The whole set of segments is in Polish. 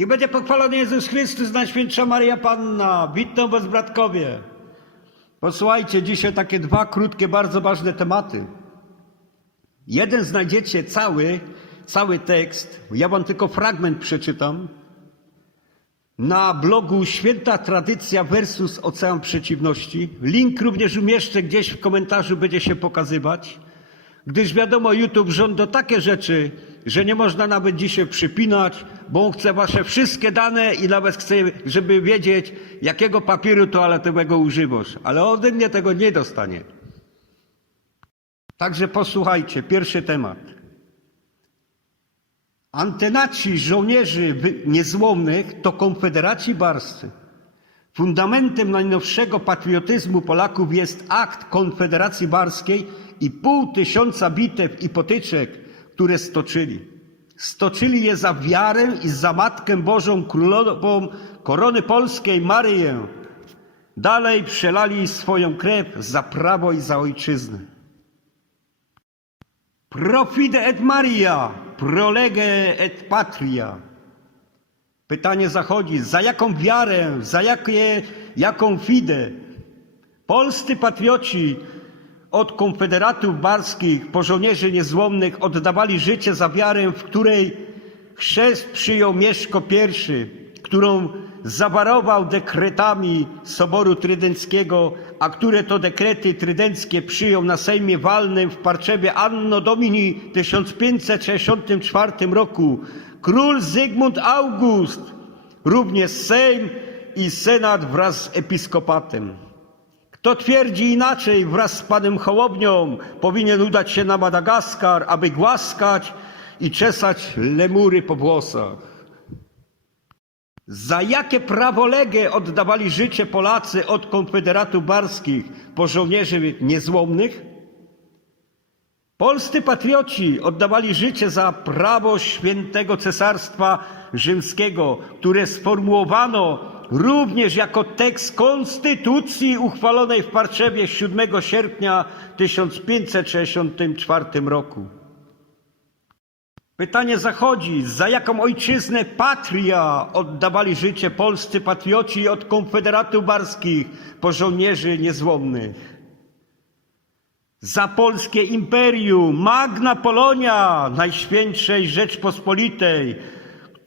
I będzie pochwalony Jezus Chrystus, Najświętsza Maria Panna, witną was bratkowie. Posłuchajcie, dzisiaj takie dwa krótkie, bardzo ważne tematy. Jeden znajdziecie cały, cały tekst, ja wam tylko fragment przeczytam, na blogu Święta Tradycja versus Ocean Przeciwności. Link również umieszczę gdzieś w komentarzu, będzie się pokazywać. Gdyż wiadomo, YouTube żąda takie rzeczy, że nie można nawet dzisiaj przypinać, bo on chce wasze wszystkie dane i nawet chce, żeby wiedzieć, jakiego papieru toaletowego używasz. Ale ode mnie tego nie dostanie. Także posłuchajcie, pierwszy temat. Antenaci żołnierzy niezłomnych to konfederaci barscy. Fundamentem najnowszego patriotyzmu Polaków jest akt Konfederacji Barskiej i pół tysiąca bitew i potyczek, które stoczyli. Stoczyli je za wiarę i za Matkę Bożą Królową Korony Polskiej Maryję. Dalej przelali swoją krew za prawo i za ojczyznę. Profide et Maria, prolege et patria. Pytanie zachodzi, za jaką wiarę, za jakie, jaką fidę? Polscy patrioci od konfederatów barskich po żołnierzy niezłomnych oddawali życie za wiarę, w której chrzest przyjął Mieszko I, którą zawarował dekretami Soboru Trydenckiego, a które to dekrety trydenckie przyjął na Sejmie Walnym w Parczewie Anno Domini w 1564 roku król Zygmunt August, również Sejm i Senat wraz z episkopatem. Kto twierdzi inaczej, wraz z panem Hołownią powinien udać się na Madagaskar, aby głaskać i czesać lemury po włosach. Za jakie prawolegę oddawali życie Polacy od konfederatów barskich po żołnierzy niezłomnych? Polscy patrioci oddawali życie za prawo świętego cesarstwa rzymskiego, które sformułowano również jako tekst konstytucji uchwalonej w Parczewie 7 sierpnia 1564 roku. Pytanie zachodzi, za jaką ojczyznę patria oddawali życie polscy patrioci od konfederatów barskich po żołnierzy niezłomnych? Za polskie imperium, Magna Polonia, Najświętszej Rzeczpospolitej,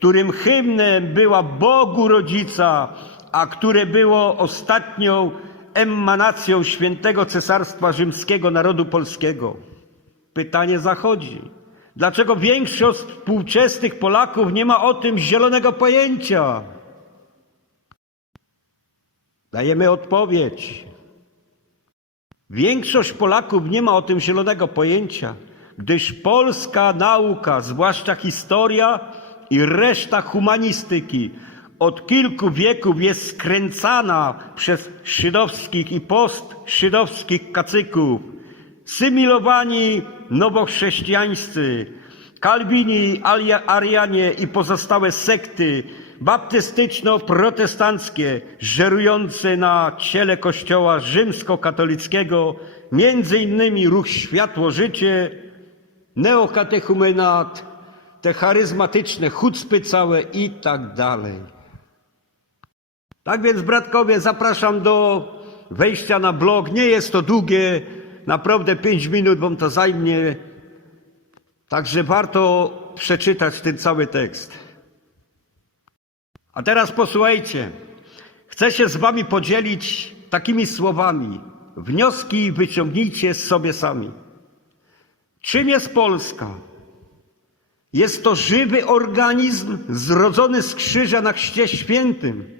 którym hymnem była Bogu Rodzica, a które było ostatnią emanacją świętego Cesarstwa Rzymskiego Narodu Polskiego. Pytanie zachodzi. Dlaczego większość współczesnych Polaków nie ma o tym zielonego pojęcia? Dajemy odpowiedź. Większość Polaków nie ma o tym zielonego pojęcia, gdyż polska nauka, zwłaszcza historia i reszta humanistyki, od kilku wieków jest skręcana przez żydowskich i postżydowskich kacyków, symilowani nowochrześcijańscy, Kalwini, Arianie i pozostałe sekty baptystyczno-protestanckie, żerujące na ciele Kościoła rzymskokatolickiego, między innymi ruch Światło Życie, neokatechumenat, te charyzmatyczne chucpy całe i tak dalej. Tak więc, bratkowie, zapraszam do wejścia na blog. Nie jest to długie, naprawdę 5 minut wam to zajmie. Także warto przeczytać ten cały tekst. A teraz posłuchajcie. Chcę się z wami podzielić takimi słowami. Wnioski wyciągnijcie sobie sami. Czym jest Polska? Jest to żywy organizm zrodzony z krzyża na chrzcie świętym,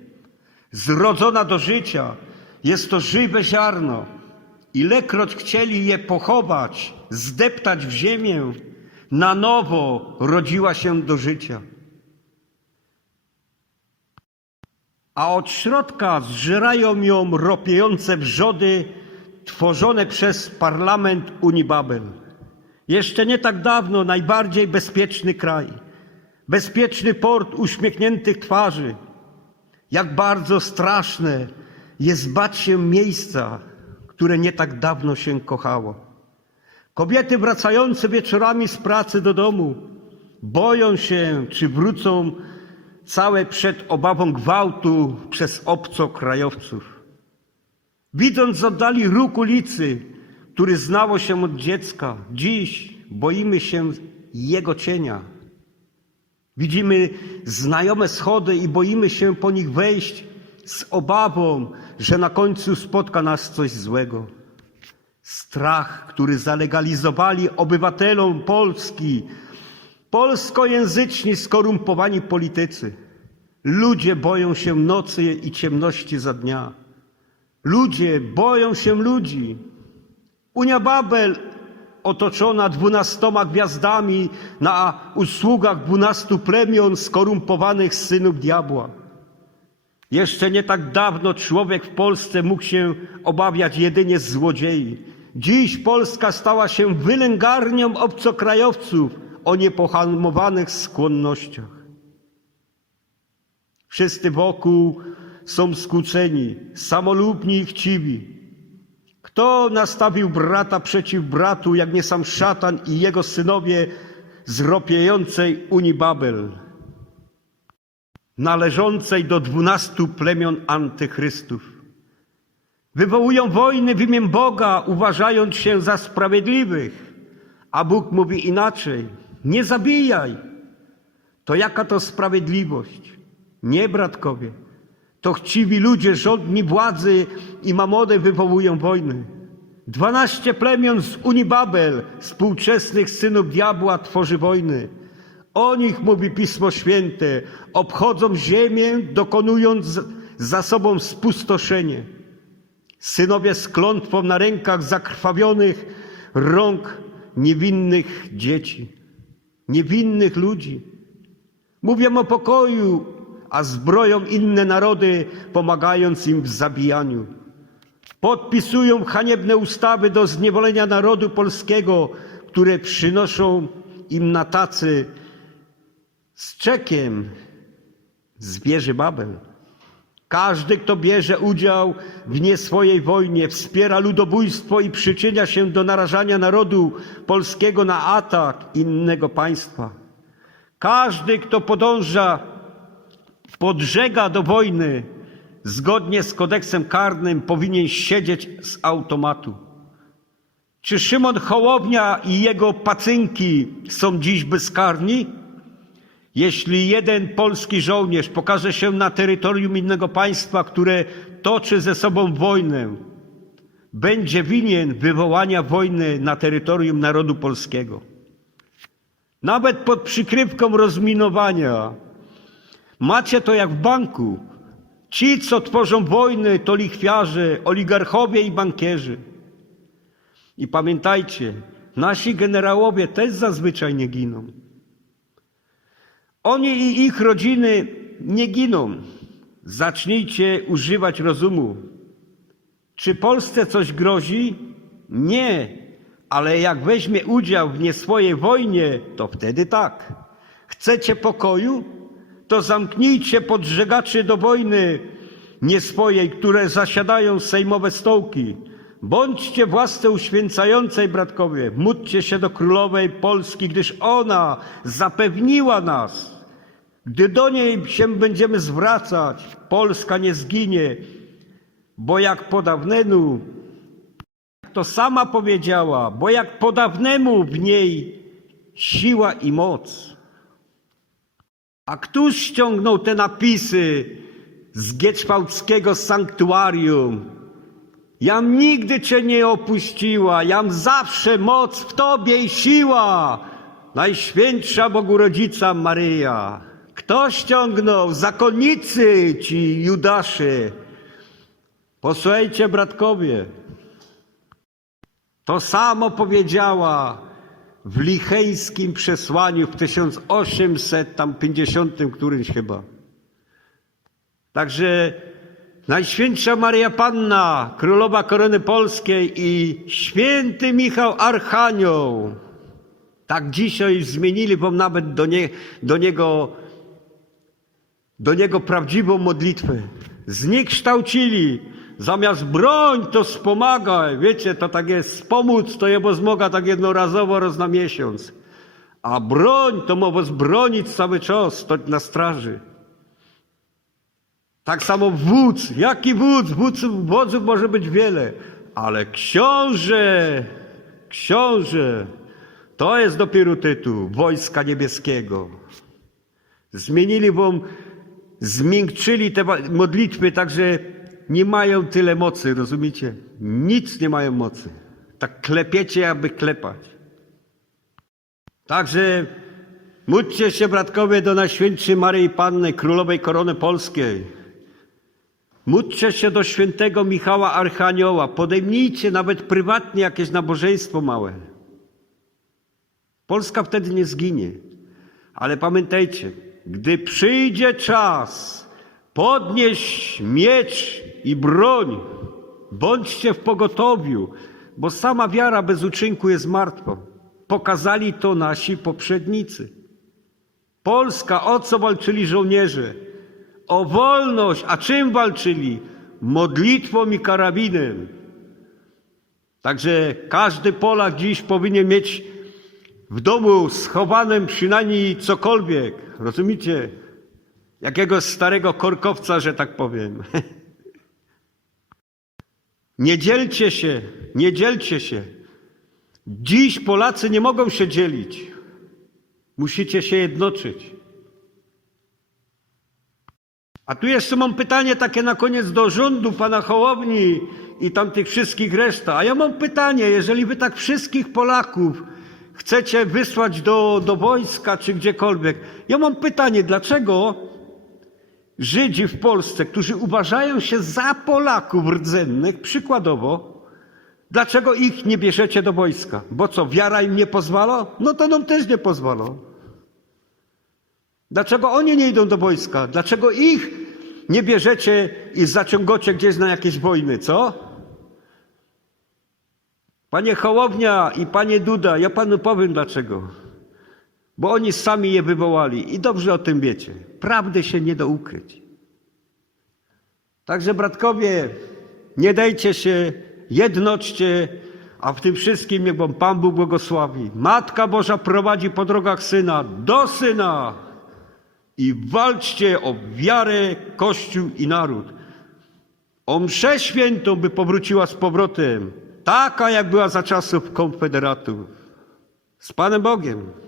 zrodzona do życia. Jest to żywe ziarno. Ilekroć chcieli je pochować, zdeptać w ziemię, na nowo rodziła się do życia. A od środka zżerają ją ropiejące wrzody tworzone przez parlament Unii Babel. Jeszcze nie tak dawno najbardziej bezpieczny kraj, bezpieczny port uśmiechniętych twarzy. Jak bardzo straszne jest bać się miejsca, które nie tak dawno się kochało. Kobiety wracające wieczorami z pracy do domu boją się, czy wrócą całe przed obawą gwałtu przez obcokrajowców. Widząc z oddali róg ulicy, który znało się od dziecka, dziś boimy się jego cienia. Widzimy znajome schody i boimy się po nich wejść z obawą, że na końcu spotka nas coś złego. Strach, który zalegalizowali obywatelom Polski, polskojęzyczni, skorumpowani politycy. Ludzie boją się nocy i ciemności za dnia. Ludzie boją się ludzi. Unia Babel otoczona dwunastoma gwiazdami na usługach dwunastu plemion skorumpowanych synów diabła. Jeszcze nie tak dawno człowiek w Polsce mógł się obawiać jedynie złodziei. Dziś Polska stała się wylęgarnią obcokrajowców o niepohamowanych skłonnościach. Wszyscy wokół są skłóceni, samolubni i chciwi. Kto nastawił brata przeciw bratu, jak nie sam szatan i jego synowie z ropiejącej Unii Babel, należącej do dwunastu plemion antychrystów? Wywołują wojny w imię Boga, uważając się za sprawiedliwych, a Bóg mówi inaczej: nie zabijaj. To jaka to sprawiedliwość? Nie, bratkowie. To chciwi ludzie, rządni władzy i mamony wywołują wojny. Dwanaście plemion z Unii Babel, współczesnych synów diabła, tworzy wojny. O nich mówi Pismo Święte. Obchodzą ziemię, dokonując za sobą spustoszenie. Synowie z klątwą na rękach zakrwawionych rąk niewinnych dzieci, niewinnych ludzi. Mówią o pokoju, a zbroją inne narody, pomagając im w zabijaniu. Podpisują haniebne ustawy do zniewolenia narodu polskiego, które przynoszą im na tacy z czekiem z wieży Babel. Każdy, kto bierze udział w nie swojej wojnie, wspiera ludobójstwo i przyczynia się do narażania narodu polskiego na atak innego państwa. Każdy, kto podąża, podżega do wojny, zgodnie z kodeksem karnym, powinien siedzieć z automatu. Czy Szymon Hołownia i jego pacynki są dziś bezkarni? Jeśli jeden polski żołnierz pokaże się na terytorium innego państwa, które toczy ze sobą wojnę, będzie winien wywołania wojny na terytorium narodu polskiego. Nawet pod przykrywką rozminowania macie to jak w banku. Ci, co tworzą wojny, to lichwiarze, oligarchowie i bankierzy. I pamiętajcie, nasi generałowie też zazwyczaj nie giną. Oni i ich rodziny nie giną. Zacznijcie używać rozumu. Czy Polsce coś grozi? Nie, ale jak weźmie udział w nie swojej wojnie, to wtedy tak. Chcecie pokoju? To zamknijcie podżegaczy do wojny nie swojej, które zasiadają sejmowe stołki. Bądźcie własce uświęcającej, bratkowie, módlcie się do królowej Polski, gdyż ona zapewniła nas. Gdy do niej się będziemy zwracać, Polska nie zginie, bo jak po dawnemu, to sama powiedziała, bo jak po dawnemu w niej siła i moc. A któż ściągnął te napisy z Gieczwałckiego sanktuarium? Jam nigdy Cię nie opuściła, jam zawsze moc w Tobie i siła. Najświętsza Bogu Rodzica Maryja. Kto ściągnął? Zakonnicy ci Judaszy. Posłuchajcie, bratkowie. To samo powiedziała w licheńskim przesłaniu w 1850 którymś chyba. Także Najświętsza Maria Panna, Królowa Korony Polskiej i święty Michał Archanioł. Tak dzisiaj zmienili wam nawet do, nie, do, niego, do niego prawdziwą modlitwę. Zniekształcili. Zamiast broń to wspomagaj. Wiecie, to tak jest, wspomóc to jebo zmoga tak jednorazowo raz na miesiąc. A broń to mowa zbronić cały czas, stać na straży. Tak samo wódz. Jaki wódz? Wódzów, wodzów może być wiele, ale książę, książę, to jest dopiero tytuł Wojska Niebieskiego. Zmienili wam, zmiękczyli te modlitwy, także nie mają tyle mocy, rozumiecie? Nic nie mają mocy. Tak klepiecie, aby klepać. Także módlcie się, bratkowie, do Najświętszej Maryi Panny, Królowej Korony Polskiej. Módlcie się do świętego Michała Archanioła. Podejmijcie nawet prywatnie jakieś nabożeństwo małe. Polska wtedy nie zginie. Ale pamiętajcie, gdy przyjdzie czas, podnieść miecz i broń. Bądźcie w pogotowiu, bo sama wiara bez uczynku jest martwa. Pokazali to nasi poprzednicy. Polska, o co walczyli żołnierze? O wolność, a czym walczyli? Modlitwą i karabinem. Także każdy Polak dziś powinien mieć w domu schowanym przynajmniej cokolwiek. Rozumiecie? Jakiegoś starego korkowca, że tak powiem. Nie dzielcie się, nie dzielcie się. Dziś Polacy nie mogą się dzielić. Musicie się jednoczyć. A tu jeszcze mam pytanie takie na koniec do rządu, pana Hołowni i tam tych wszystkich reszta. A ja mam pytanie, jeżeli wy tak wszystkich Polaków chcecie wysłać do, do wojska czy gdziekolwiek, ja mam pytanie, dlaczego Żydzi w Polsce, którzy uważają się za Polaków rdzennych, przykładowo, dlaczego ich nie bierzecie do wojska? Bo co, wiara im nie pozwala? No to nam też nie pozwala. Dlaczego oni nie idą do wojska? Dlaczego ich nie bierzecie i zaciągacie gdzieś na jakieś wojny, co? Panie Hołownia i panie Duda, ja panu powiem dlaczego. Bo oni sami je wywołali i dobrze o tym wiecie. Prawdy się nie da ukryć. Także bratkowie, nie dajcie się, jednoczcie, a w tym wszystkim niech wam Pan Bóg błogosławi. Matka Boża prowadzi po drogach Syna do Syna i walczcie o wiarę, Kościół i naród. O mszę świętą, by powróciła z powrotem, taka jak była za czasów konfederatów. Z Panem Bogiem.